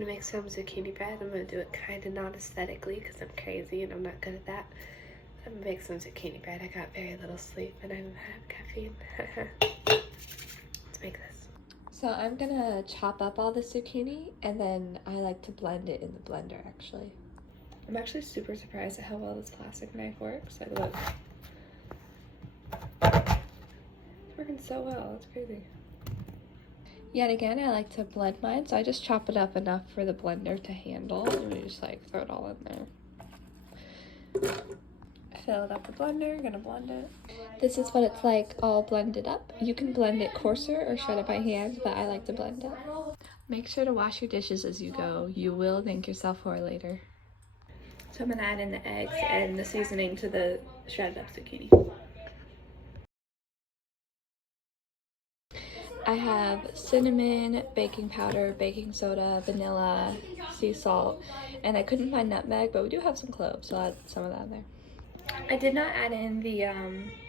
gonna make some zucchini bread. I'm gonna do it kind of non-aesthetically because I'm crazy and I'm not good at that. I'm gonna make some zucchini bread. I got very little sleep and I don't have caffeine. Let's make this. So I'm gonna chop up all the zucchini and then I like to blend it in the blender actually. I'm actually super surprised at how well this plastic knife works. Like look. It's working so well, it's crazy. Yet again, I like to blend mine, so I just chop it up enough for the blender to handle, and we just like throw it all in there. Fill it up the blender, gonna blend it. This is what it's like all blended up. You can blend it coarser or shred it by hand, but I like to blend it. Make sure to wash your dishes as you go. You will thank yourself for it later. So I'm gonna add in the eggs and the seasoning to the shredded up zucchini. I have cinnamon, baking powder, baking soda, vanilla, sea salt, and I couldn't find nutmeg, but we do have some cloves, so I'll add some of that in there. I did not add in the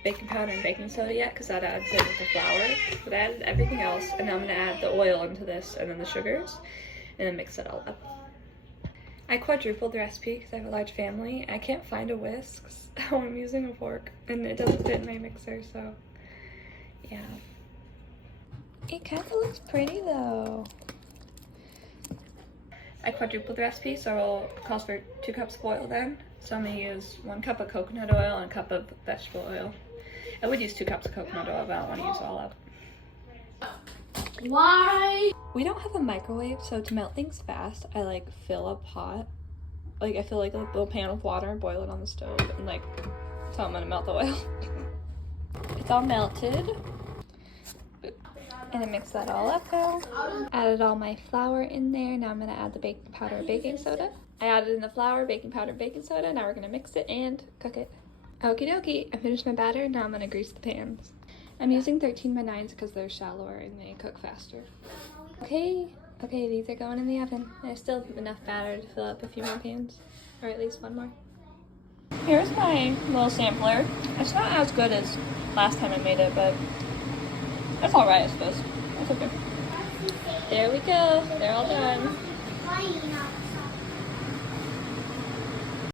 baking powder and baking soda yet because that adds in with the flour, but I added everything else, and now I'm going to add the oil into this and then the sugars, and then mix it all up. I quadrupled the recipe because I have a large family. I can't find a whisk, so I'm using a fork, and it doesn't fit in my mixer, so yeah. It kind of looks pretty though. I quadrupled the recipe, so it calls for 2 cups of oil then. So I'm gonna use 1 cup of coconut oil and a cup of vegetable oil. I would use 2 cups of coconut oil, but I don't want to use it all up. Why? We don't have a microwave, so to melt things fast, I like fill a pot. Like I fill like a little pan with water and boil it on the stove, and like, so I'm gonna melt the oil. It's all melted. And I mix that all up now. Added all my flour in there. Now I'm gonna add the baking powder and baking soda. I added in the flour, baking powder, baking soda. Now we're gonna mix it and cook it. Okie dokie, I finished my batter. Now I'm gonna grease the pans. I'm using 13x9s because they're shallower and they cook faster. Okay, these are going in the oven. I still have enough batter to fill up a few more pans, or at least 1 more. Here's my little sampler. It's not as good as last time I made it, but that's all right, I suppose. That's okay. There we go. They're all done.